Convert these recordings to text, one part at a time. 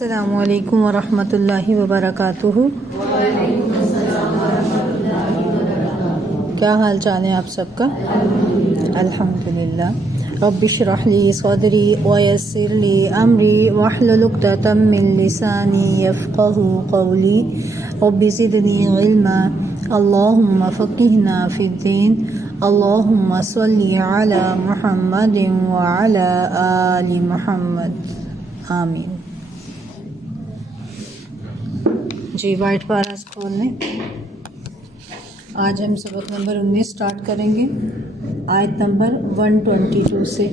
السلام علیکم ورحمۃ اللہ وبرکاتہ۔ کیا حال چال ہے آپ سب کا؟ الحمدللہ۔ رب اشرح لی صدری ویسر لی امری واحلل عقدۃ من لسانی یفقہوا قولی رب زدنی علما اللہم فقہنا فی الدین اللہم صلی علی محمد وعلی آل محمد آمین۔ جی وائٹ پاراز کھول لیں۔ آج ہم سبق نمبر 19 سٹارٹ کریں گے آیت نمبر 122 سے۔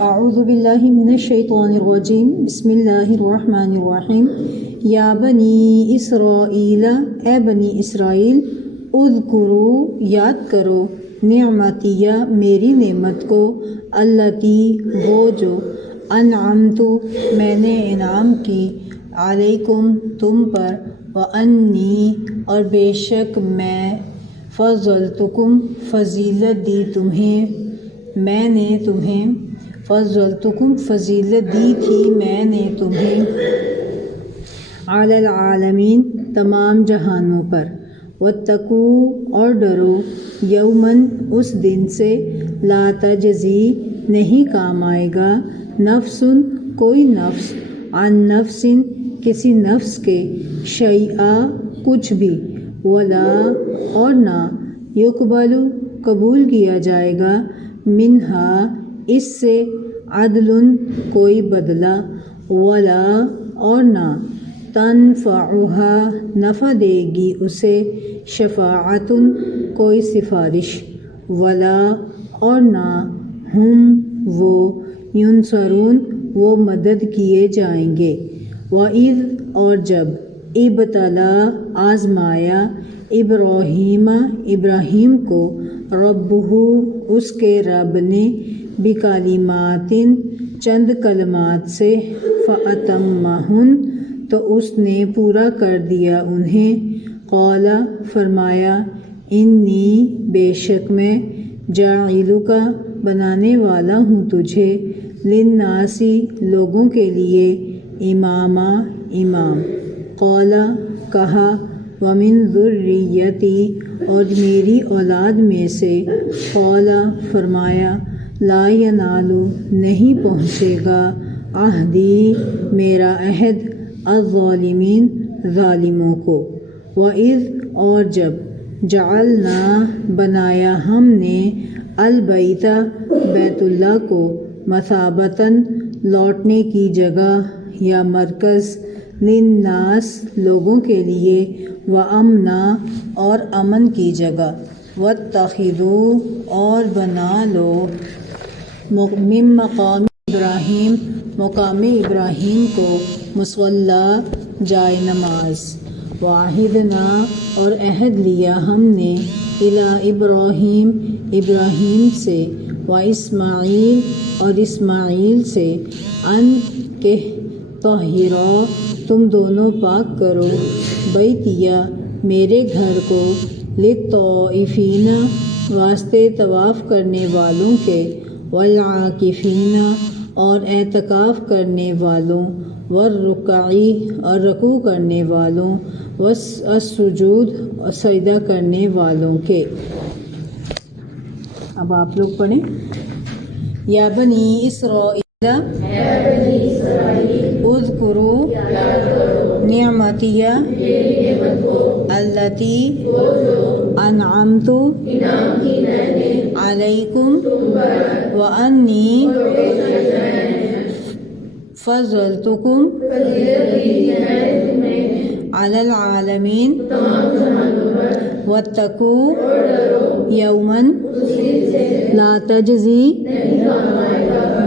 اعوذ باللہ من الشیطان الرجیم، بسم اللہ الرحمن الرحیم۔ یا بنی اسرائیل، اے بنی اسرائیل، اذکروا، یاد کرو، نعمتیہ، میری نعمت کو، اللتی، وہ جو، انعمت، میں نے انعام کی، علیکم، تم پر، وانی، اور بے شک میں، فضلتکم، فضیلت دی تمہیں، میں نے تمہیں، فضلتکم، فضیلت دی تھی میں نے تمہیں، علی العالمین، تمام جہانوں پر، واتقوا، اور ڈرو، یومن، اس دن سے، لا تجزی، نہیں کام آئے گا، نفس، کوئی نفس، عن نفس، کسی نفس کے، شیئا، کچھ بھی، ولا، اور نہ، یقبل، قبول کیا جائے گا، منہا، اس سے، عدل، کوئی بدلہ، ولا، اور نہ، تنفعہا، نفع دے گی اسے، شفاعت، کوئی سفارش، ولا، اور نہ، ہم، وہ، ینصرون، وہ مدد کیے جائیں گے، وَإِذْ، اور جب، ابتلا، آزمایا، ابراہیم، ابراہیم کو، ربہ، اس کے رب نے، بکلمات، چند کلمات سے، فَأَتَمَّہُنَّ، تو اس نے پورا کر دیا انہیں، قال، فرمایا، انی، بے شک میں، جاعلک، بنانے والا ہوں تجھے، للناس، لوگوں کے لیے، اماما، امام، قال، کہا، ومن ذریتی، اور میری اولاد میں سے، قال، فرمایا، لا ینال، نہیں پہنچے گا، عہدی، میرا عہد، الظالمین، ظالموں کو، وَإِذْ، اور جب، جعلنا، بنایا ہم نے، البیت، بیت اللہ کو، مثابۃً، لوٹنے کی جگہ یا مرکز، للناس، لوگوں کے لیے، وامنا، اور امن کی جگہ، واتخذوا، اور بنا لو، من مقام ابراہیم، مقام ابراہیم کو، مصلی، جائے نماز، وعہدنا، اور عہد لیا ہم نے، الی ابراہیم، ابراہیم سے، واسماعیل، اور اسماعیل سے، ان کہ، طہرا، تم دونوں پاک کرو، بیتیہ، میرے گھر کو، للطائفین، واسطے طواف کرنے والوں کے، والعاکفین، اور اعتکاف کرنے والوں، والرکعی، اور رکوع کرنے والوں، والسجود، اور سجدہ کرنے والوں کے۔ اب آپ لوگ پڑھیں۔ یا بنی اسرائیل، اذکروا، نعمتیہ، اللتی، انعمت، علیکم، وانی، فضلتکم، علی العالمین، واتقوا، یومن، لا تجزی،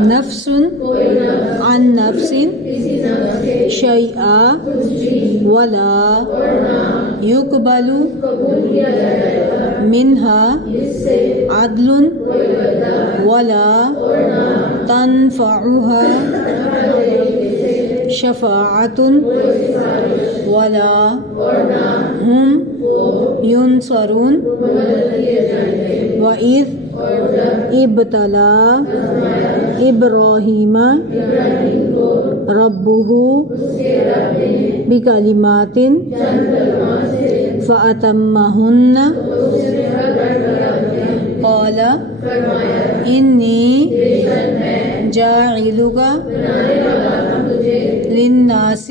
نفس، عن نفس، شیئا، ولا، یقبل، منہا، عدل، ولا، تنفعہا، شفاعت، ولا، ہم، ینصرون، وَإِذْ، ابتلا ابراہیم ربہ بکلمات فأتمہن قال انی جاعلک للناس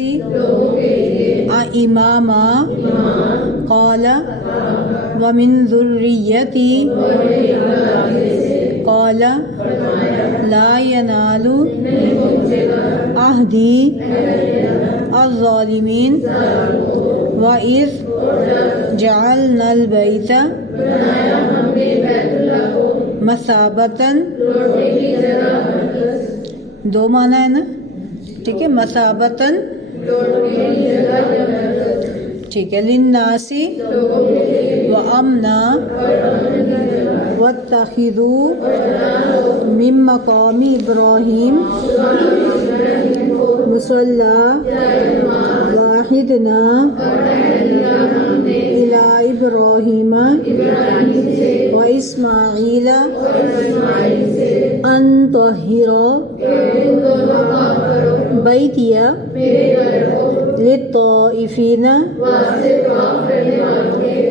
اماما قال ومن ذریتی قال لا ینال عہدی الظالمین وَإِذْ جَعَلْنَا الْبَيْتَ مثابتاً، دو معنی ہے نا، ٹھیک ہے، مثابتاً، ٹھیک ہے، للناس وَأَمْنًا وَاتَّخِذُوا مِن مَّقَامِ إِبْرَاهِيمَ مُصَلًّى وَعَهِدْنَا إِلَى إِبْرَاهِيمَ وَإِسْمَاعِيلَ أَن طَهِّرَ بَيْتِيَ لِلطَّائِفِينَ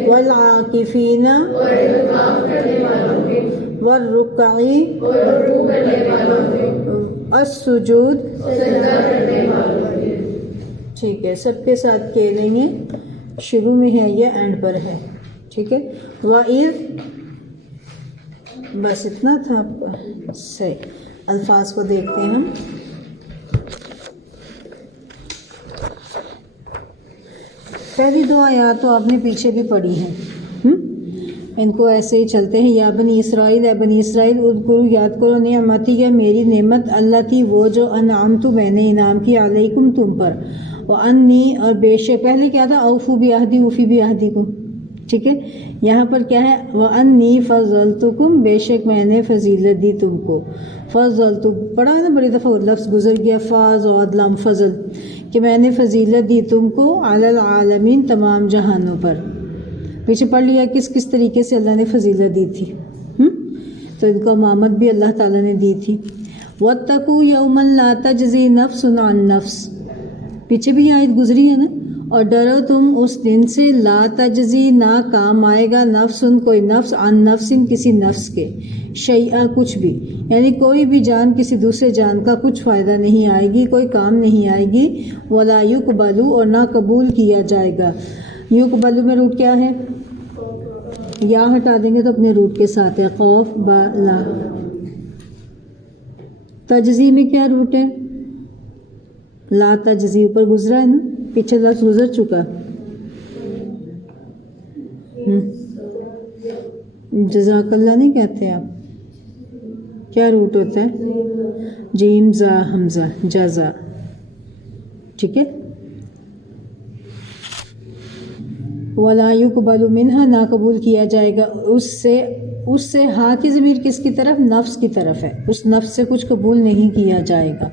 والعاکفین والرکع السجود، ٹھیک ہے، سب کے ساتھ کہہ لیں گے، شروع میں ہے یا اینڈ پر ہے، ٹھیک ہے، وَإِذْ، بس اتنا تھا آپ کا، صحیح، الفاظ کو دیکھتے ہیں ہم۔ پہلی دو آیات تو آپ نے پیچھے بھی پڑھی ہیں، ان کو ایسے ہی چلتے ہیں۔ یا بنی اسرائیل، اے بنی اسرائیل، اذکروا، یاد کرو، نعمتی ہے میری نعمت، اللہ تھی وہ جو انعمت میں نے انعام کی، علیکم تم پر، وانی، اور بے شک، پہلے کیا تھا، اوفو بعہدی، اوفی بعہدکم، ٹھیک ہے، یہاں پر کیا ہے، وانی فضلتکم، بے شک میں نے فضیلت دی تم کو، فضلتک پڑھا نا، بڑی دفعہ لفظ گزر گیا، فاض و لام فضل، کہ میں نے فضیلت دی تم کو، علی العالمین، تمام جہانوں پر، پیچھے پڑھ لیا کس کس طریقے سے اللہ نے فضیلت دی تھی، تو ان کو امامت بھی اللہ تعالیٰ نے دی تھی۔ وَاتَّقُوا يَوْمًا لَا تَجْزِي نَفْسٌ عَن نَفْسٍ، پیچھے بھی آیت گزری ہے نا، اور ڈرو تم اس دن سے، لا تجزی، نہ کام آئے گا، نفسن، کوئی نفس، عن نفسن، کسی نفس کے، شیئا، کچھ بھی، یعنی کوئی بھی جان کسی دوسرے جان کا کچھ فائدہ نہیں آئے گی، کوئی کام نہیں آئے گی، ولا یقبل، اور نہ قبول کیا جائے گا۔ یقبل میں روٹ کیا ہے، یا ہٹا دیں گے تو اپنے روٹ کے ساتھ ہے، خوف بلا۔ تجزی میں کیا روٹ ہے، لا تجزی، اوپر گزرا ہے نا، پیچھے لفظ گزر چکا، جزاک اللہ نہیں کہتے آپ، کیا روٹ ہوتا ہے، جیم زا حمزہ، جزا، ٹھیک ہے، وَلَا يُقْبَلُ مِنْهَا، نہ قبول کیا جائے گا اس سے، ہاں کی ضمیر کس کی طرف، نفس کی طرف ہے، اس نفس سے کچھ قبول نہیں کیا جائے گا۔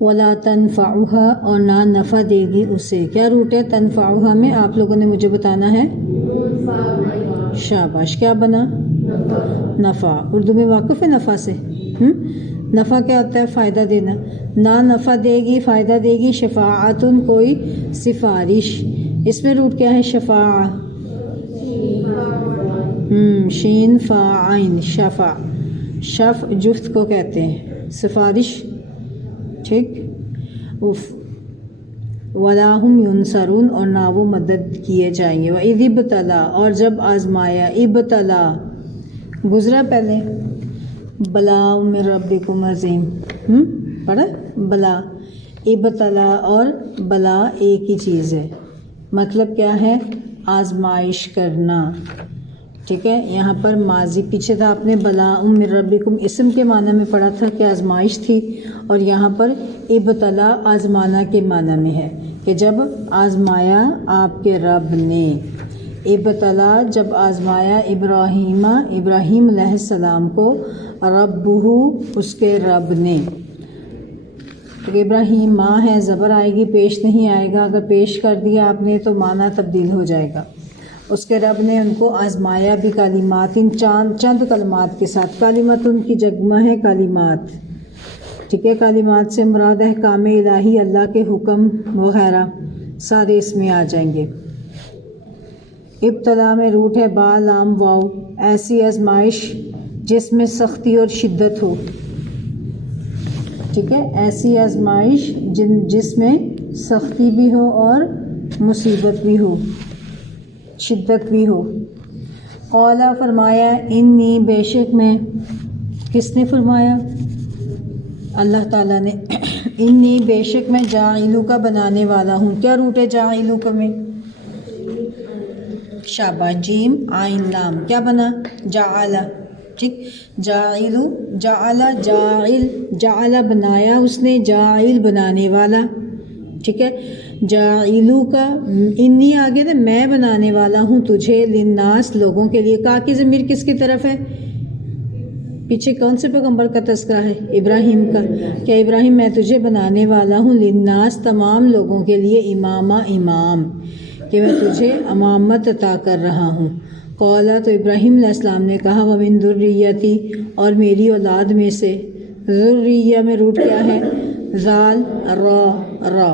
وَلَا تَنْفَعُهَا، اور نہ نفع دے گی اسے، کیا روٹ ہے تنفعها میں، آپ لوگوں نے مجھے بتانا ہے، شاباش، کیا بنا، نفع، اردو میں واقف ہے نفع سے، نفع کیا ہوتا ہے، فائدہ دینا، نہ نفع دے گی، فائدہ دے گی، شفاعتن، کوئی سفارش، اس میں روٹ کیا ہے، شفاعہ، شین فا عین، شفا، شف جفت کو کہتے ہیں، سفارش، ٹھیک، وَلَا هُمْ يُنصَرُونَ، اور نہ وہ مدد کیے جائیں گے۔ وَإِذِ ابْتَلَىٰ، اور جب آزمایا، ابتلا گزرا پہلے، بلاء من ربکم عظیم، پڑھا، بلا، ابتلا اور بلا ایک ہی چیز ہے، مطلب کیا ہے، آزمائش کرنا، ٹھیک ہے، یہاں پر ماضی، پیچھے تھا آپ نے بلاء من ربکم، اسم کے معنی میں پڑھا تھا کہ آزمائش تھی، اور یہاں پر ابتلا آزمانا کے معنی میں ہے کہ جب آزمایا آپ کے رب نے، ابتلا جب آزمایا ابراہیم علیہ السلام کو، ربہ اس کے رب نے، تو ابراہیم ماں ہے، زبر آئے گی، پیش نہیں آئے گا، اگر پیش کر دیا آپ نے تو معنی تبدیل ہو جائے گا، اس کے رب نے ان کو آزمایا بھی کلمات، ان چند کلمات کے ساتھ. کلمات ان کی جگمہ ہے کلمات، ٹھیک ہے. کلمات سے مراد احکام الہی، اللہ کے حکم وغیرہ سارے اس میں آ جائیں گے. ابتدا میں روٹ ہے با لام واو، ایسی آزمائش جس میں سختی اور شدت ہو، ٹھیک ہے. ایسی آزمائش جس میں سختی بھی ہو اور مصیبت بھی ہو، شدت بھی ہو. قولا فرمایا، انی بے شک میں، کس نے فرمایا؟ اللہ تعالیٰ نے. انی بے شک میں جاعلو کا بنانے والا ہوں. کیا روٹ ہے جاعلو کا میں؟ شاباش، جیم عین لام، کیا بنا؟ جعل، ٹھیک. جاعلو، جعل، جاعل، جعل بنایا اس نے، جاعل بنانے والا، ٹھیک ہے. جاعلو کا انی آگے تھا، میں بنانے والا ہوں تجھے، للناس لوگوں کے لیے. کا کی ضمیر کس کی طرف ہے؟ پیچھے کون سے پیغمبر کا تذکرہ ہے؟ ابراہیم کا. کیا ابراہیم میں تجھے بنانے والا ہوں للناس تمام لوگوں کے لیے، امامہ امام، کہ میں تجھے امامت عطا کر رہا ہوں. قولا تو ابراہیم علیہ السلام نے کہا، ومن ذریتی، اور میری اولاد میں سے. ذریہ میں روٹ کیا ہے؟ ذال را را،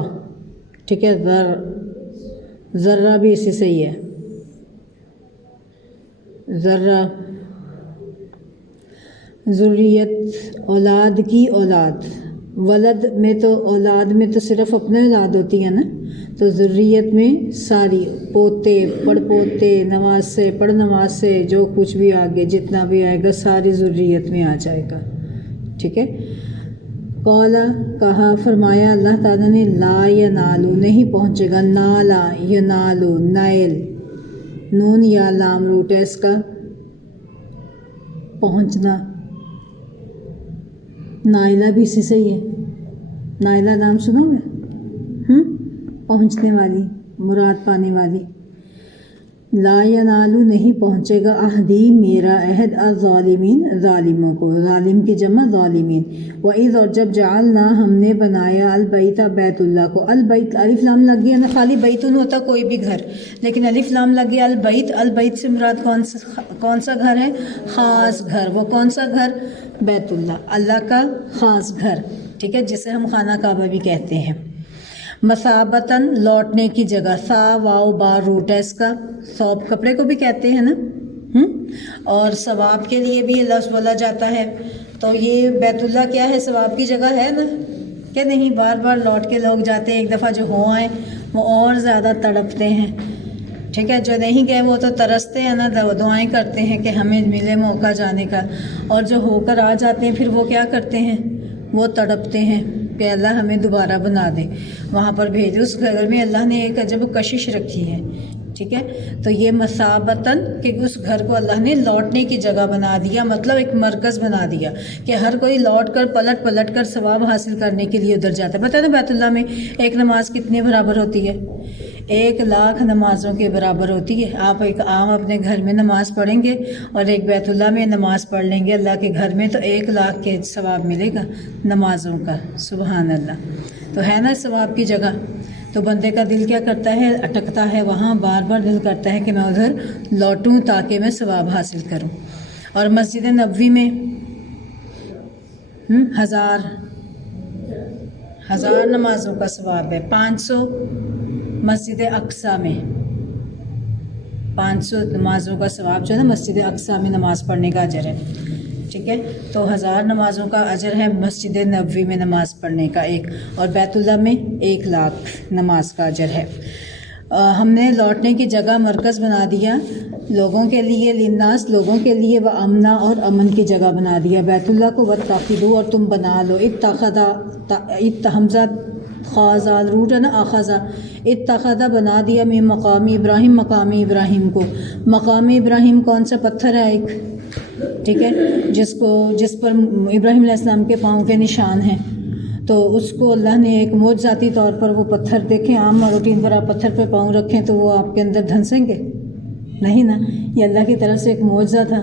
ٹھیک ہے. ذرہ بھی اسی سے ہی ہے، ذرہ. ذریت اولاد کی اولاد. ولد میں تو اولاد میں تو صرف اپنے اولاد ہوتی ہے نا، تو ذریت میں ساری، پوتے، پڑ پوتے، نماز سے، پڑھ نماز سے، جو کچھ بھی آگے جتنا بھی آئے گا ساری ذریت میں آ جائے گا، ٹھیک ہے. قولا کہا، فرمایا اللہ تعالیٰ نے، لا ینالو نہیں پہنچے گا، نالا ینالو، نائل، نون یا لام روٹ ہے اس کا، پہنچنا. نائلہ بھی اسی سے ہی ہے. نائلہ نام سنو گے؟ پہنچنے والی، مراد پانے والی. لا ینالو نہیں پہنچے گا، عہدی میرا عہد، الظالمین ظالموں کو، ظالم کی جمع ظالمین. وَإِذْ اور جب جعلنا ہم نے بنایا، البیت بیت اللہ کو. البیت الف لام لگ گیا نا، خالی بیتن ہوتا کوئی بھی گھر، لیکن الف لام لگ گیا البیت. البیت سے مراد کون سا گھر ہے؟ خاص گھر. وہ کون سا گھر؟ بیت اللہ، اللہ کا خاص گھر، ٹھیک ہے، جسے ہم خانہ کعبہ بھی کہتے ہیں. مثابتاً لوٹنے کی جگہ، سا واو با روٹ ہے اس کا. ثوب کپڑے کو بھی کہتے ہیں نا، اور ثواب کے لیے بھی لفظ بولا جاتا ہے. تو یہ بیت اللہ کیا ہے؟ ثواب کی جگہ ہے نا، کہ نہیں؟ بار بار لوٹ کے لوگ جاتے ہیں، ایک دفعہ جو ہو آئیں وہ اور زیادہ تڑپتے ہیں، ٹھیک ہے. جو نہیں گئے وہ تو ترستے ہیں نا، دعائیں کرتے ہیں کہ ہمیں ملے موقع جانے کا. اور جو ہو کر آ جاتے ہیں پھر وہ کیا کرتے ہیں؟ وہ تڑپتے ہیں کہ اللہ ہمیں دوبارہ بنا دے، وہاں پر بھیج. اس گھر میں اللہ نے ایک عجب کشش رکھی ہے، ٹھیک ہے. تو یہ مثابتاً کہ اس گھر کو اللہ نے لوٹنے کی جگہ بنا دیا، مطلب ایک مرکز بنا دیا کہ ہر کوئی لوٹ کر پلٹ کر ثواب حاصل کرنے کے لیے ادھر جاتا ہے. پتہ ہے بیت اللہ میں ایک نماز کتنے برابر ہوتی ہے؟ 1,00,000 نمازوں کے برابر ہوتی ہے. آپ ایک عام اپنے گھر میں نماز پڑھیں گے اور ایک بیت اللہ میں نماز پڑھ لیں گے اللہ کے گھر میں، تو 1,00,000 کے ثواب ملے گا نمازوں کا. سبحان اللہ. تو ہے نا ثواب کی جگہ. تو بندے کا دل کیا کرتا ہے؟ اٹکتا ہے وہاں، بار بار دل کرتا ہے کہ میں ادھر لوٹوں تاکہ میں ثواب حاصل کروں. اور مسجد نبوی میں 1000 نمازوں کا ثواب ہے. 500 مسجد اقصیٰ میں 500 نمازوں کا ثواب جو ہے نا مسجد اقصیٰ میں نماز پڑھنے کا اجر ہے، ٹھیک ہے. تو 1000 نمازوں کا اجر ہے مسجد نبوی میں نماز پڑھنے کا ایک، اور بیت اللہ میں 1,00,000 نماز کا اجر ہے. ہم نے لوٹنے کی جگہ مرکز بنا دیا لوگوں کے لیے، للناس لوگوں کے لیے، و امنا اور امن کی جگہ بنا دیا بیت اللہ کو. واتخذوا اور تم بنا لو، حمزہ خازال روٹ ہے نا، اخذا، اتخذا بنا دیا، میں مقام ابراہیم مقام ابراہیم کو. مقام ابراہیم کون سا پتھر ہے ایک، ٹھیک ہے، جس پر ابراہیم علیہ السلام کے پاؤں کے نشان ہیں. تو اس کو اللہ نے ایک معجزاتی طور پر وہ پتھر دیکھیں، عام روٹین پر آپ پتھر پہ پاؤں رکھیں تو وہ آپ کے اندر دھنسیں گے نہیں نا، یہ اللہ کی طرف سے ایک معجزہ تھا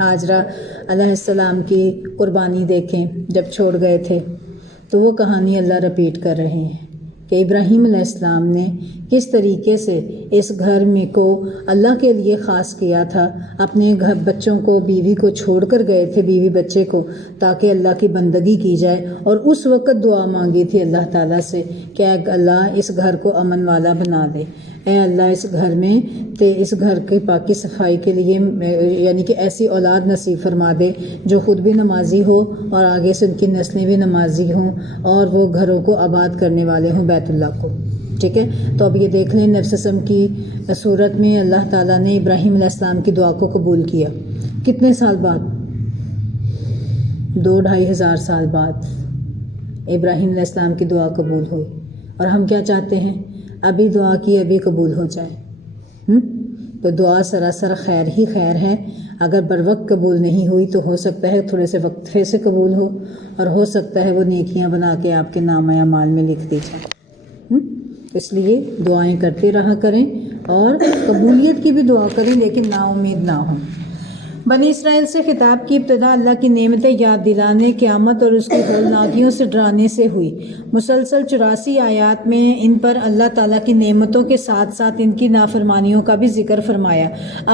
حاجرہ علیہ السلام کی قربانی دیکھیں جب چھوڑ گئے تھے، تو وہ کہانی اللہ رپیٹ کر رہے ہیں کہ ابراہیم علیہ السلام نے کس طریقے سے اس گھر میں کو اللہ کے لیے خاص کیا تھا، اپنے گھر بچوں کو، بیوی کو چھوڑ کر گئے تھے، بیوی بچے کو، تاکہ اللہ کی بندگی کی جائے، اور اس وقت دعا مانگی تھی اللہ تعالیٰ سے کہ اے اللہ اس گھر کو امن والا بنا دے، اے اللہ اس گھر میں اس گھر کی پاکی صفائی کے لیے یعنی کہ ایسی اولاد نصیب فرما دے جو خود بھی نمازی ہو اور آگے سے ان کی نسلیں بھی نمازی ہوں اور وہ گھروں کو آباد کرنے والے ہوں بیت اللہ کو۔ ٹھیک ہے، تو اب یہ دیکھ لیں نبی صلی اللہ علیہ وسلم کی صورت میں اللہ تعالیٰ نے ابراہیم علیہ السلام کی دعا کو قبول کیا۔ کتنے سال بعد؟ 2-2.5 ہزار سال بعد ابراہیم علیہ السلام کی دعا قبول ہوئی، اور ہم کیا چاہتے ہیں؟ ابھی دعا کی ابھی قبول ہو جائے۔ تو دعا سراسر خیر ہی خیر ہے، اگر بر وقت قبول نہیں ہوئی تو ہو سکتا ہے تھوڑے سے وقفے سے قبول ہو، اور ہو سکتا ہے وہ نیکیاں بنا کے آپ کے نام اعمال میں لکھ دی جائیں۔ اس لیے دعائیں کرتے رہا کریں اور قبولیت کی بھی دعا کریں، لیکن نا امید نہ ہوں۔ بنی اسرائیل سے خطاب کی ابتدا اللہ کی نعمتیں یاد دلانے، قیامت اور اس کی ہولناکیوں سے ڈرانے سے ہوئی۔ مسلسل 84 آیات میں ان پر اللہ تعالیٰ کی نعمتوں کے ساتھ ساتھ ان کی نافرمانیوں کا بھی ذکر فرمایا۔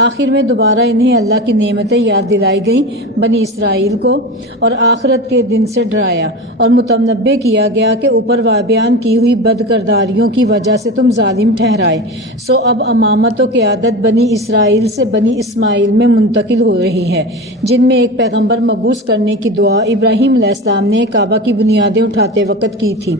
آخر میں دوبارہ انہیں اللہ کی نعمتیں یاد دلائی گئیں بنی اسرائیل کو، اور آخرت کے دن سے ڈرایا اور متنبع کیا گیا کہ اوپر بیان کی ہوئی بد کرداریوں کی وجہ سے تم ظالم ٹھہرائے، سو اب امامت و قیادت بنی اسرائیل سے بنی اسماعیل میں منتقل ہو رہی ہے، جن میں ایک پیغمبر مبعوث کرنے کی دعا ابراہیم علیہ السلام نے کعبہ کی بنیادیں اٹھاتے وقت کی تھی۔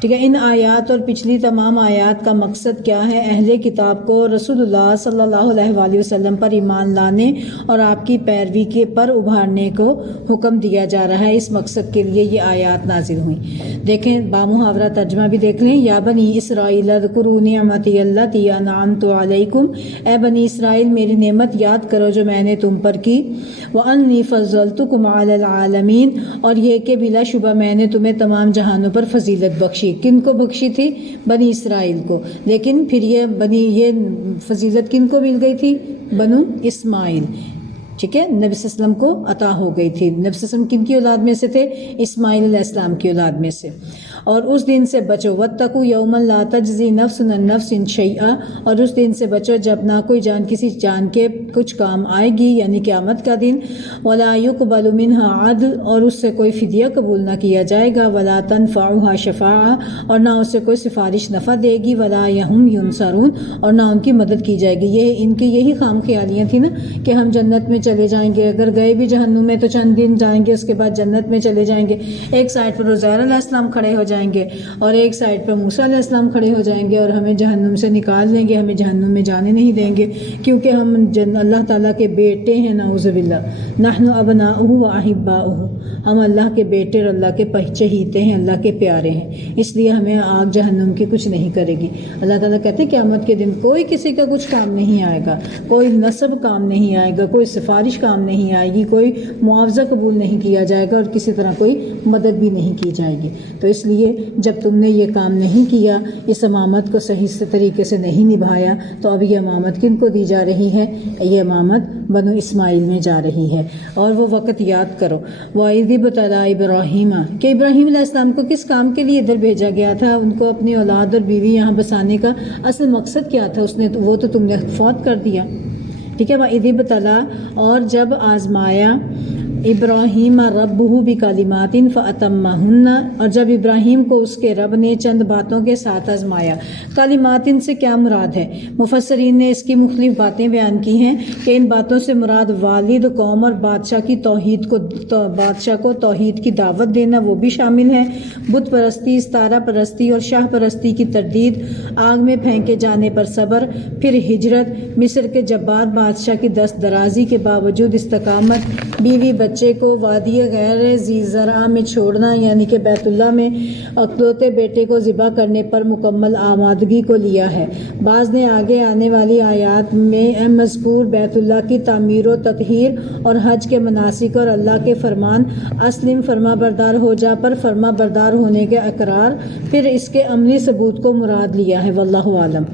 ٹھیک ہے، ان آیات اور پچھلی تمام آیات کا مقصد کیا ہے؟ اہل کتاب کو رسول اللہ صلی اللہ علیہ وآلہ وسلم پر ایمان لانے اور آپ کی پیروی کے پر ابھارنے کو حکم دیا جا رہا ہے۔ اس مقصد کے لیے یہ آیات نازل ہوئیں۔ دیکھیں بامحاورہ ترجمہ بھی دیکھ لیں۔ یا بنی اسرائیل اذکروا نعمتی التی انعمت علیکم، اے بنی اسرائیل میری نعمت یاد کرو جو میں نے تم پر کی، وانی فضلتکم علی العالمین، اور یہ کہ بلا شبہ میں نے تمہیں تمام جہانوں پر فضیلت بخشی۔ کن کو بخشی تھی؟ بنی اسرائیل کو، لیکن پھر یہ فضیلت کن کو مل گئی تھی؟ بنو اسماعیل۔ ٹھیک ہے، نبی صلی اللہ علیہ وسلم کو عطا ہو گئی تھی۔ نبی صلی اللہ علیہ وسلم کن کی اولاد میں سے تھے؟ اسماعیل علیہ السلام کی اولاد میں سے۔ اور اس دن سے بچو، واتقوا یوما لا تجزی نفس عن نفس شیئا، اور اس دن سے بچو جب نہ کوئی جان کسی جان کے کچھ کام آئے گی، یعنی قیامت کا دن۔ ولا یقبل منها عدل، اور اس سے کوئی فدیہ قبول نہ کیا جائے گا۔ ولا تنفعها شفاعہ، اور نہ اس سے کوئی سفارش نفع دے گی۔ ولا هم ینصرون، اور نہ ان کی مدد کی جائے گی۔ یہ ان کی یہی خام خیالیاں تھیں نا کہ ہم جنت میں چلے جائیں گے، اگر گئے بھی جہنم میں تو چند دن جائیں گے، اس کے بعد جنت میں چلے جائیں گے۔ ایک سائڈ پر عزیر علیہ السلام کھڑے ہو جائیں گے اور ایک سائڈ پر موسیٰ علیہ السلام کھڑے ہو جائیں گے، اور ہمیں جہنم سے نکال دیں گے، ہمیں جہنم میں جانے نہیں دیں گے، کیونکہ ہم اللہ تعالیٰ کے بیٹے ہیں، نعوذ باللہ، نحن ابناؤہ و احباؤہ، ہم اللہ کے بیٹے اور اللہ کے چہیتے ہیں، اللہ کے پیارے ہیں، اس لیے ہمیں آگ جہنم کی کچھ نہیں کرے گی۔ اللہ تعالیٰ کہتے ہیں قیامت کے دن کوئی کسی کا کچھ کام نہیں آئے گا، کوئی نسب کام نہیں آئے گا، کوئی سفارش کام نہیں آئے گی، کوئی معاوضہ قبول نہیں کیا جائے گا، اور کسی طرح کوئی مدد بھی نہیں کی جائے گی۔ تو اس لیے جب تم نے یہ کام نہیں کیا، اس امامت کو صحیح سے طریقے سے نہیں نبھایا، تو اب یہ امامت کن کو دی جا رہی ہے؟ یہ امامت بنو اسماعیل میں جا رہی ہے۔ اور وہ وقت یاد کرو، وَإِذِ ابْتَلَىٰ إِبْرَاهِيمَ، کہ ابراہیم علیہ السلام کو کس کام کے لیے ادھر بھیجا گیا تھا؟ ان کو اپنی اولاد اور بیوی یہاں بسانے کا اصل مقصد کیا تھا؟ وہ تو تم نے فوت کر دیا۔ ٹھیک ہے، وَإِذِ ابْتَلَىٰ، اور جب آزمایا ابراہیم ربہ بکلمات فاتمہن، اور جب ابراہیم کو اس کے رب نے چند باتوں کے ساتھ آزمایا۔ کلمات سے کیا مراد ہے؟ مفسرین نے اس کی مختلف باتیں بیان کی ہیں کہ ان باتوں سے مراد والد، قوم اور بادشاہ کو توحید کی دعوت دینا وہ بھی شامل ہے، بت پرستی، ستارہ پرستی اور شاہ پرستی کی تردید، آگ میں پھینکے جانے پر صبر، پھر ہجرت، مصر کے جبار بادشاہ کی دست درازی کے باوجود استقامت، بیوی بچے کو وادی غیر ذی زرع میں چھوڑنا، یعنی کہ بیت اللہ میں اکلوتے بیٹے کو ذبح کرنے پر مکمل آمادگی کو لیا ہے۔ بعض نے آگے آنے والی آیات میں مذکور بیت اللہ کی تعمیر و تطہیر اور حج کے مناسک اور اللہ کے فرمان اسلم فرما بردار ہو جا پر فرما بردار ہونے کے اقرار، پھر اس کے عملی ثبوت کو مراد لیا ہے، واللہ عالم۔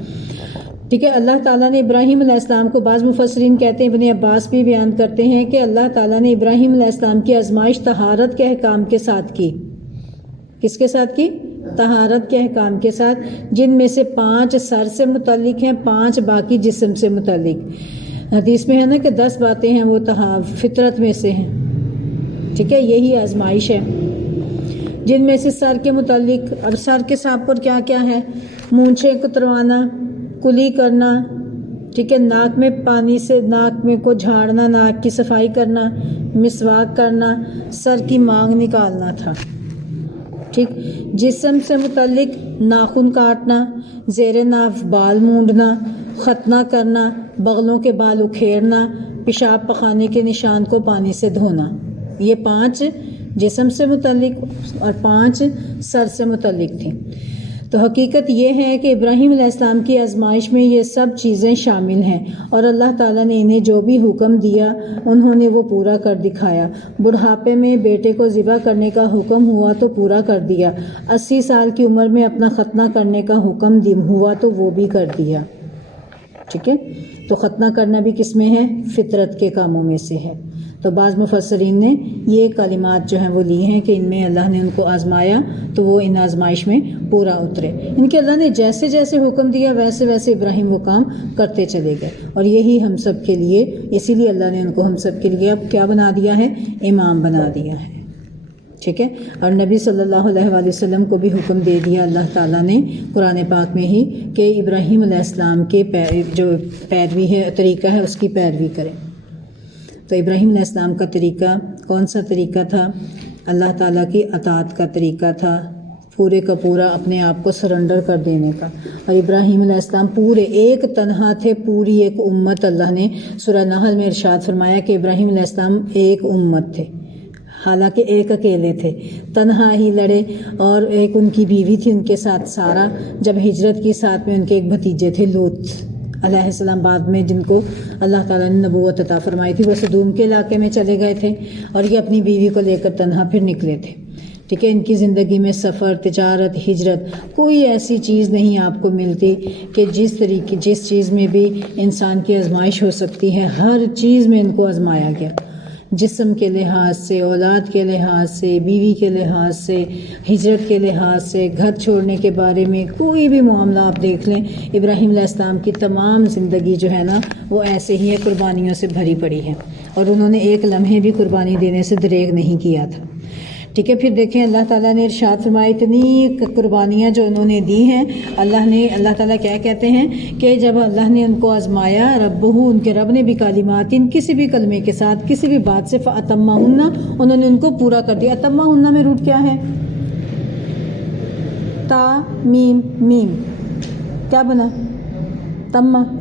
ٹھیک ہے. اللہ تعالیٰ نے ابراہیم علیہ السلام کو، بعض مفسرین کہتے ہیں، ابن عباس بھی بیان کرتے ہیں کہ اللہ تعالیٰ نے ابراہیم علیہ السلام کی آزمائش طہارت کے احکام کے ساتھ کی. کس کے ساتھ کی؟ طہارت کے احکام کے ساتھ، جن میں سے 5 سر سے متعلق ہیں، 5 باقی جسم سے متعلق. حدیث میں ہے نا کہ 10 باتیں ہیں وہ فطرت میں سے ہیں. ٹھیک ہے، یہی آزمائش ہے. جن میں سے سر کے متعلق، اب سر کے ساتھ پر کیا کیا ہے؟ مونچھیں کتروانا، کلی کرنا، ٹھیک ہے، ناک میں پانی سے ناک میں کو جھاڑنا، ناک کی صفائی کرنا، مسواک کرنا، سر کی مانگ نکالنا تھا. ٹھیک. جسم سے متعلق ناخن کاٹنا، زیر ناف بال مونڈنا، ختنہ کرنا، بغلوں کے بال اکھیڑنا، پیشاب پخانے کے نشان کو پانی سے دھونا. یہ 5 جسم سے متعلق اور 5 سر سے متعلق تھیں. تو حقیقت یہ ہے کہ ابراہیم علیہ السلام کی آزمائش میں یہ سب چیزیں شامل ہیں، اور اللہ تعالیٰ نے انہیں جو بھی حکم دیا انہوں نے وہ پورا کر دکھایا. بڑھاپے میں بیٹے کو ذبح کرنے کا حکم ہوا تو پورا کر دیا. 80 سال کی عمر میں اپنا ختنہ کرنے کا حکم ہوا تو وہ بھی کر دیا. ٹھیک ہے. تو ختنہ کرنا بھی کس میں ہے؟ فطرت کے کاموں میں سے ہے. تو بعض مفسرین نے یہ کلمات جو ہیں وہ لی ہیں کہ ان میں اللہ نے ان کو آزمایا تو وہ ان آزمائش میں پورا اترے. ان کے اللہ نے جیسے جیسے حکم دیا ویسے ویسے ابراہیم وہ کام کرتے چلے گئے، اور یہی ہم سب کے لیے، اسی لیے اللہ نے ان کو ہم سب کے لیے اب کیا بنا دیا ہے؟ امام بنا دیا ہے. ٹھیک ہے. اور نبی صلی اللہ علیہ وآلہ وسلم کو بھی حکم دے دیا اللہ تعالیٰ نے قرآن پاک میں ہی کہ ابراہیم علیہ السلام کے جو پیروی ہے، طریقہ ہے، اس کی پیروی کریں. تو ابراہیم علیہ السلام کا طریقہ کون سا طریقہ تھا؟ اللہ تعالیٰ کی اطاعت کا طریقہ تھا، پورے کا پورا اپنے آپ کو سرنڈر کر دینے کا. اور ابراہیم علیہ السلام پورے ایک تنہا تھے، پوری ایک امت. اللہ نے سورہ نحل میں ارشاد فرمایا کہ ابراہیم علیہ السلام ایک امت تھے، حالانکہ ایک اکیلے تھے، تنہا ہی لڑے. اور ایک ان کی بیوی تھی ان کے ساتھ سارا، جب ہجرت کی ساتھ میں ان کے ایک بھتیجے تھے لوط علیہ السلام، بعد میں جن کو اللہ تعالیٰ نے نبوت عطا فرمائی تھی، وہ سدوم کے علاقے میں چلے گئے تھے اور یہ اپنی بیوی کو لے کر تنہا پھر نکلے تھے. ٹھیک ہے. ان کی زندگی میں سفر، تجارت، ہجرت، کوئی ایسی چیز نہیں آپ کو ملتی کہ جس چیز میں بھی انسان کی آزمائش ہو سکتی ہے، ہر چیز میں ان کو آزمایا گیا. جسم کے لحاظ سے، اولاد کے لحاظ سے، بیوی کے لحاظ سے، ہجرت کے لحاظ سے، گھر چھوڑنے کے بارے میں کوئی بھی معاملہ آپ دیکھ لیں، ابراہیم علیہ السلام کی تمام زندگی جو ہے نا وہ ایسے ہی ہے، قربانیوں سے بھری پڑی ہے، اور انہوں نے ایک لمحے بھی قربانی دینے سے دریغ نہیں کیا تھا. ٹھیک ہے. پھر دیکھیں اللہ تعالیٰ نے ارشاد فرمایا اتنی قربانیاں جو انہوں نے دی ہیں، اللہ تعالیٰ کیا کہتے ہیں کہ جب اللہ نے ان کو آزمایا، ربہ، ان کے رب نے بھی کلمات، کسی بھی کلمے کے ساتھ، کسی بھی بات سے، فاتمہن، انہوں نے ان کو پورا کر دیا. اتمہن میں روٹ کیا ہے؟ تا میم میم، کیا بنا؟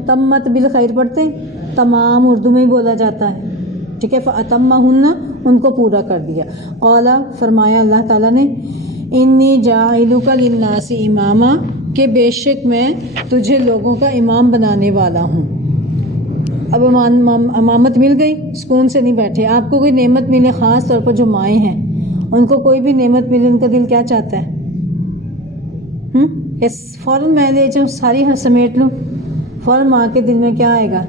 تمت بالخیر پڑھتے ہیں، تمام اردو میں ہی بولا جاتا ہے. ٹھیک ہے. فاتمہن، ان کو پورا کر دیا. قال، فرمایا اللہ تعالیٰ نے، انی جاعلک للناس اماما، کہ بے شک میں تجھے لوگوں کا امام بنانے والا ہوں. اب امامت مل گئی، سکون سے نہیں بیٹھے. آپ کو کوئی نعمت ملے، خاص طور پر جو مائیں ہیں ان کو کوئی بھی نعمت ملے، ان کا دل کیا چاہتا ہے؟ فوراً میں لے جاؤں، ساری سمیٹ لوں. فوراً ماں کے دل میں کیا آئے گا؟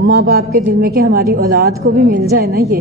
ماں باپ کے دل میں کہ ہماری اولاد کو بھی مل جائے نا، یہ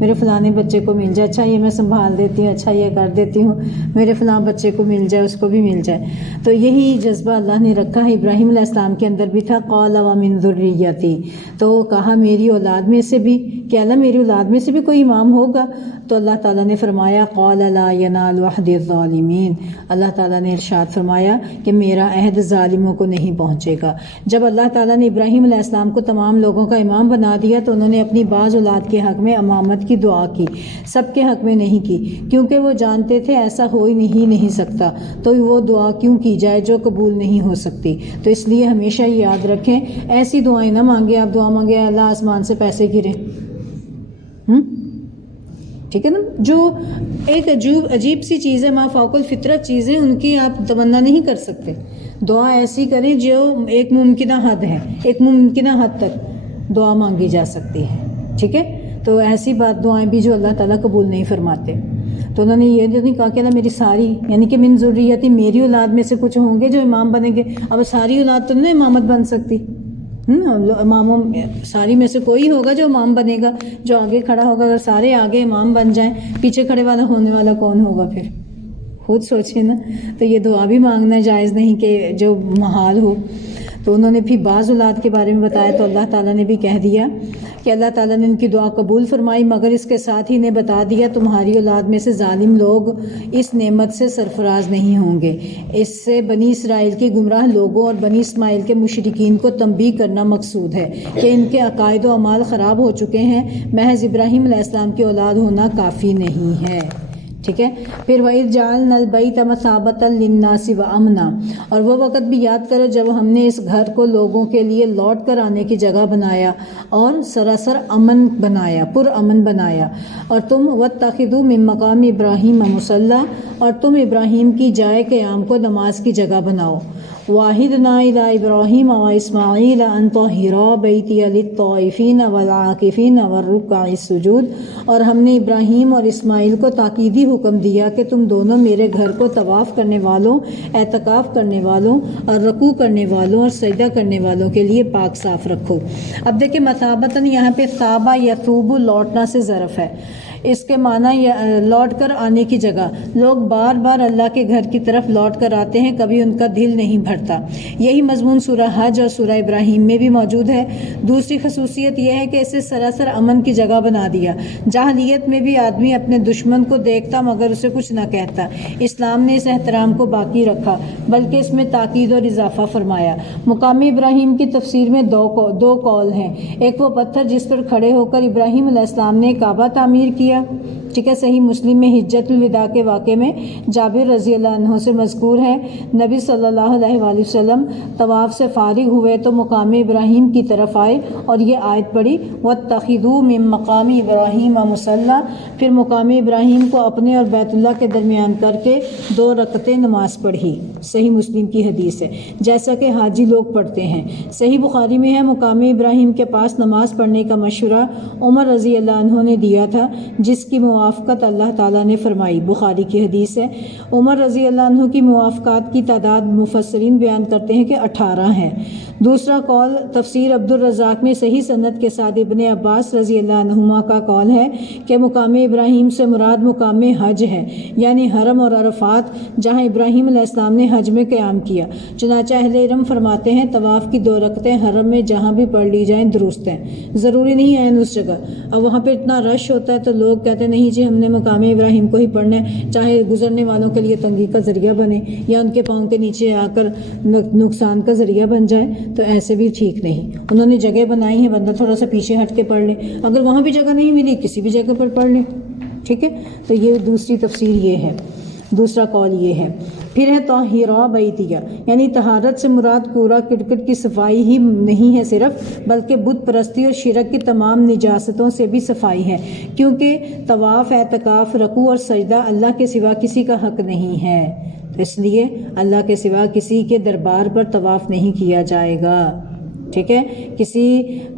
میرے فلانے بچے کو مل جائے، اچھا یہ میں سنبھال دیتی ہوں، اچھا یہ کر دیتی ہوں، میرے فلاں بچے کو مل جائے، اس کو بھی مل جائے. تو یہی جذبہ اللہ نے رکھا ہے، ابراہیم علیہ السلام کے اندر بھی تھا. قال ومن ذریتی، تو کہا میری اولاد میں سے بھی، کہ اللہ میری اولاد میں سے بھی کوئی امام ہوگا. تو اللہ تعالیٰ نے فرمایا قال لا ینال عہد الظالمین، اللہ تعالیٰ نے ارشاد فرمایا کہ میرا عہد ظالموں کو نہیں پہنچے گا. جب اللہ تعالیٰ نے ابراہیم علیہ السلام کو تمام لوگوں کا امام بنا دیا تو انہوں نے اپنی بعض اولاد کے حق میں امامت کی دعا کی، سب کے حق میں نہیں کی، کیونکہ وہ جانتے تھے ایسا ہو ہی نہیں سکتا، تو وہ دعا کیوں کی جائے جو قبول نہیں ہو سکتی. تو اس لیے ہمیشہ یاد رکھیں، ایسی دعائیں نہ مانگیں. آپ دعا مانگیں اللہ آسمان سے پیسے گریں، ٹھیک ہے نا، جو ایک عجیب سی چیز ہے، ما فوق الفطرت چیزیں، ان کی آپ تمنا نہیں کر سکتے. دعا ایسی کریں جو ایک ممکنہ حد ہے، ایک ممکنہ حد تک دعا مانگی جا سکتی ہے. ٹھیک ہے. تو ایسی دعائیں بھی جو اللہ تعالیٰ قبول نہیں فرماتے. تو انہوں نے یہ نہیں کہا کہ اللہ میری ساری یعنی کہ من ذریتی میری اولاد میں سے کچھ ہوں گے جو امام بنیں گے. اب ساری اولاد تو نہیں امامت بن سکتی. اماموں ساری میں سے کوئی ہوگا جو امام بنے گا, جو آگے کھڑا ہوگا. اگر سارے آگے امام بن جائیں, پیچھے کھڑے والا ہونے والا کون ہوگا پھر؟ خود سوچیں نا. تو یہ دعا بھی مانگنا جائز نہیں کہ جو محال ہو. تو انہوں نے پھر بعض اولاد کے بارے میں بتایا تو اللہ تعالیٰ نے بھی کہہ دیا کہ اللہ تعالیٰ نے ان کی دعا قبول فرمائی, مگر اس کے ساتھ ہی انہیں بتا دیا تمہاری اولاد میں سے ظالم لوگ اس نعمت سے سرفراز نہیں ہوں گے. اس سے بنی اسرائیل کے گمراہ لوگوں اور بنی اسماعیل کے مشرکین کو تنبیہ کرنا مقصود ہے کہ ان کے عقائد و اعمال خراب ہو چکے ہیں, محض ابراہیم علیہ السلام کی اولاد ہونا کافی نہیں ہے. ٹھیک ہے. پھر وَإِذْ جَعَلْنَا الْبَيْتَ مَثَابَةً لِلنَّاسِ وَأَمْنًا, اور وہ وقت بھی یاد کرو جب ہم نے اس گھر کو لوگوں کے لیے لوٹ کر آنے کی جگہ بنایا اور سراسر امن بنایا, پر امن بنایا. اور تم وَاتَّخِذُوا مِن مَّقَامِ إِبْرَاهِيمَ مُصَلًّى, اور تم ابراہیم کی جائے قیام کو نماز کی جگہ بناؤ. وَعَهِدْنَا إِلَىٰ إِبْرَاهِيمَ وَإِسْمَاعِيلَ أَن طَهِّرَا بَيْتِيَ لِلطَّائِفِينَ وَالْعَاكِفِينَ وَالرُّكَّعِ السُّجُودِ, اور ہم نے ابراہیم اور اسماعیل کو تاکیدی حکم دیا کہ تم دونوں میرے گھر کو طواف کرنے والوں, اعتکاف کرنے والوں اور رکوع کرنے والوں اور سجدہ کرنے والوں کے لیے پاک صاف رکھو. اب دیکھیں مثابتاً یہاں پہ ثابہ یثوب لوٹنا سے ظرف ہے. اس کے معنی لوٹ کر آنے کی جگہ. لوگ بار بار اللہ کے گھر کی طرف لوٹ کر آتے ہیں, کبھی ان کا دل نہیں بھرتا. یہی مضمون سورہ حج اور سورہ ابراہیم میں بھی موجود ہے. دوسری خصوصیت یہ ہے کہ اسے سراسر امن کی جگہ بنا دیا. جاہلیت میں بھی آدمی اپنے دشمن کو دیکھتا مگر اسے کچھ نہ کہتا. اسلام نے اس احترام کو باقی رکھا بلکہ اس میں تاکید اور اضافہ فرمایا. مقام ابراہیم کی تفسیر میں دو قول ہیں. ایک وہ پتھر جس پر کھڑے ہو کر ابراہیم علیہ السلام نے کعبہ تعمیر کیا. ٹھیک ہے. صحیح مسلم میں حجت الوداع کے واقعے میں جابر رضی اللہ عنہ سے مذکور ہے, نبی صلی اللہ علیہ وآلہ وسلم طواف سے فارغ ہوئے تو مقام ابراہیم کی طرف آئے اور یہ آیت پڑھی وَاتَّخِذُوا مِن مَّقَامِ إِبْرَاهِيمَ مُصَلًّى. پھر مقام ابراہیم کو اپنے اور بیت اللہ کے درمیان کر کے 2 رکعتیں نماز پڑھی. صحیح مسلم کی حدیث ہے, جیسا کہ حاجی لوگ پڑھتے ہیں. صحیح بخاری میں ہے مقام ابراہیم کے پاس نماز پڑھنے کا مشورہ عمر رضی اللہ عنہ نے دیا تھا, جس کی موافقت اللہ تعالیٰ نے فرمائی. بخاری کی حدیث ہے. عمر رضی اللہ عنہ کی موافقات کی تعداد مفسرین بیان کرتے ہیں کہ 18 ہیں. دوسرا قول تفسیر عبدالرزاق میں صحیح سند کے ساتھ ابن عباس رضی اللہ عنہما کا قول ہے کہ مقام ابراہیم سے مراد مقام حج ہے, یعنی حرم اور عرفات, جہاں ابراہیم علیہ السلام نے حج میں قیام کیا. چنانچہ اہل علم فرماتے ہیں طواف کی 2 رکعتیں حرم میں جہاں بھی پڑھ لی جائیں درست ہیں, ضروری نہیں ہے اس جگہ. اب وہاں پہ اتنا رش ہوتا ہے تو لوگ کہتے ہیں نہیں جی ہم نے مقام ابراہیم کو ہی پڑھنا ہے, چاہے گزرنے والوں کے لیے تنگی کا ذریعہ بنے یا ان کے پاؤں کے نیچے آ کر نقصان کا ذریعہ بن جائے, تو ایسے بھی ٹھیک نہیں. انہوں نے جگہ بنائی ہے, بندہ تھوڑا سا پیچھے ہٹ کے پڑھ لے, اگر وہاں بھی جگہ نہیں ملی کسی بھی جگہ پر پڑھ لے. ٹھیک ہے. تو یہ دوسری تفسیر یہ ہے, دوسرا قول یہ ہے. پھر ہے طاہرا بیتیہ, یعنی طہارت سے مراد کوڑا کرکٹ کی صفائی ہی نہیں ہے صرف, بلکہ بت پرستی اور شرک کی تمام نجاستوں سے بھی صفائی ہے, کیونکہ طواف, اعتکاف, رکوع اور سجدہ اللہ کے سوا کسی کا حق نہیں ہے. تو اس لیے اللہ کے سوا کسی کے دربار پر طواف نہیں کیا جائے گا. ٹھیک ہے. کسی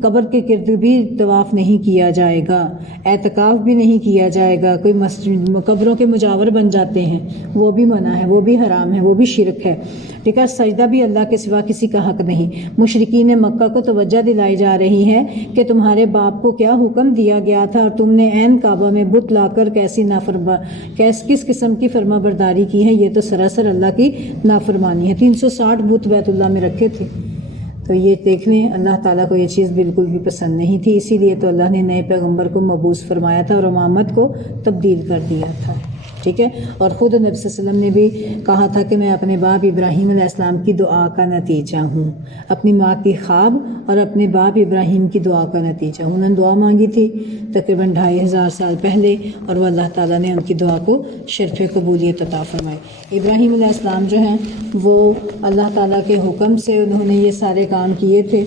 قبر کے گرد بھی طواف نہیں کیا جائے گا, اعتکاف بھی نہیں کیا جائے گا. کوئی مسجد قبروں کے مجاور بن جاتے ہیں, وہ بھی منع ہے, وہ بھی حرام ہے, وہ بھی شرک ہے. ٹھیک ہے. سجدہ بھی اللہ کے سوا کسی کا حق نہیں. مشرکین مکہ کو توجہ دلائی جا رہی ہے کہ تمہارے باپ کو کیا حکم دیا گیا تھا اور تم نے عین کعبہ میں بت لا کر کس قسم کی فرما برداری کی ہے. یہ تو سراسر اللہ کی نافرمانی ہے. 360 بت بیت اللہ میں رکھے تھے. تو یہ دیکھ لیں اللہ تعالیٰ کو یہ چیز بالکل بھی پسند نہیں تھی, اسی لیے تو اللہ نے نئے پیغمبر کو مبعوث فرمایا تھا اور امامت کو تبدیل کر دیا تھا. ٹھیک ہے. اور خود نبی صلی اللہ علیہ وسلم نے بھی کہا تھا کہ میں اپنے باپ ابراہیم علیہ السلام کی دعا کا نتیجہ ہوں, اپنی ماں کی خواب اور اپنے باپ ابراہیم کی دعا کا نتیجہ ہوں. انہوں نے دعا مانگی تھی تقریباً 2500 سال پہلے, اور وہ اللہ تعالیٰ نے ان کی دعا کو شرف قبولیت عطا فرمائی. ابراہیم علیہ السلام جو ہیں وہ اللہ تعالیٰ کے حکم سے انہوں نے یہ سارے کام کیے تھے.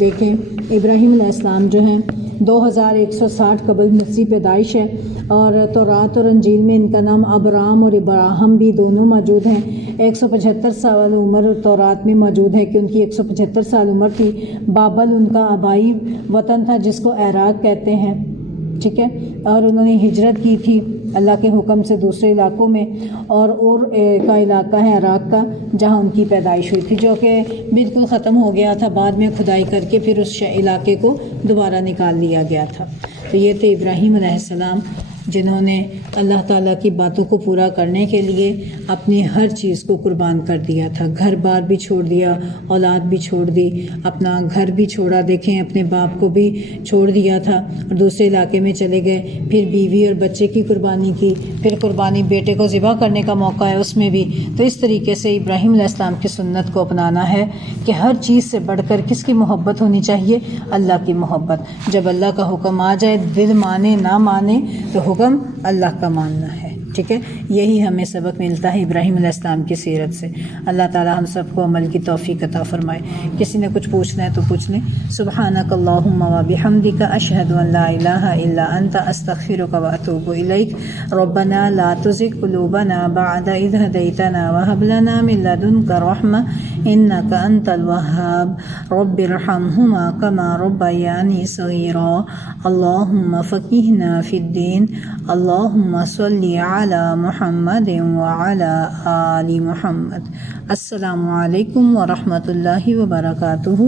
دیکھیں ابراہیم علیہ السلام جو ہیں 2160 قبل مسیح پیدائش ہے, اور تورات اور انجیل میں ان کا نام ابرام اور ابراہم بھی دونوں موجود ہیں. 175 سال عمر تورات میں موجود ہے کہ ان کی 175 سال عمر تھی. بابل ان کا آبائی وطن تھا جس کو عراق کہتے ہیں. ٹھیک ہے، اور انہوں نے ہجرت کی تھی اللہ کے حکم سے دوسرے علاقوں میں، اور کا علاقہ ہے عراق کا جہاں ان کی پیدائش ہوئی تھی، جو کہ بالکل ختم ہو گیا تھا، بعد میں کھدائی کر کے پھر اس علاقے کو دوبارہ نکال لیا گیا تھا۔ تو یہ تھے ابراہیم علیہ السلام، جنہوں نے اللہ تعالیٰ کی باتوں کو پورا کرنے کے لیے اپنی ہر چیز کو قربان کر دیا تھا، گھر بار بھی چھوڑ دیا، اولاد بھی چھوڑ دی، اپنا گھر بھی چھوڑا، دیکھیں اپنے باپ کو بھی چھوڑ دیا تھا اور دوسرے علاقے میں چلے گئے، پھر بیوی اور بچے کی قربانی کی، پھر قربانی بیٹے کو ذبح کرنے کا موقع ہے اس میں بھی۔ تو اس طریقے سے ابراہیم علیہ السلام کی سنت کو اپنانا ہے کہ ہر چیز سے بڑھ کر کس کی محبت ہونی چاہیے؟ اللہ کی محبت۔ جب اللہ کا حکم آ جائے، دل مانے نہ مانے، تو حکم اللہ کا ماننا ہے، ٹھیک ہے۔ یہی ہمیں سبق ملتا ہے ابراہیم علیہ السلام کی سیرت سے۔ اللہ تعالی ہم سب کو عمل کی توفیق عطا فرمائے۔ کسی نے کچھ پوچھنا ہے تو پوچھ لیں۔ سبحانک اللہم و بحمدک، اشہد ان لا الہ الا انت، استغفرک و اتوب الیک۔ ربنا لا تزغ قلوبنا بعد اذ ہدیتنا وہب لنا من لدنک رحمہ انک انت الوہاب۔ رب ارحمہما کما ربیانی صغیرا۔ اللہم فقہنا فی الدین۔ اللہم صلی علی محمد وعلی آل محمد۔ السلام علیکم ورحمۃ اللہ وبرکاتہ۔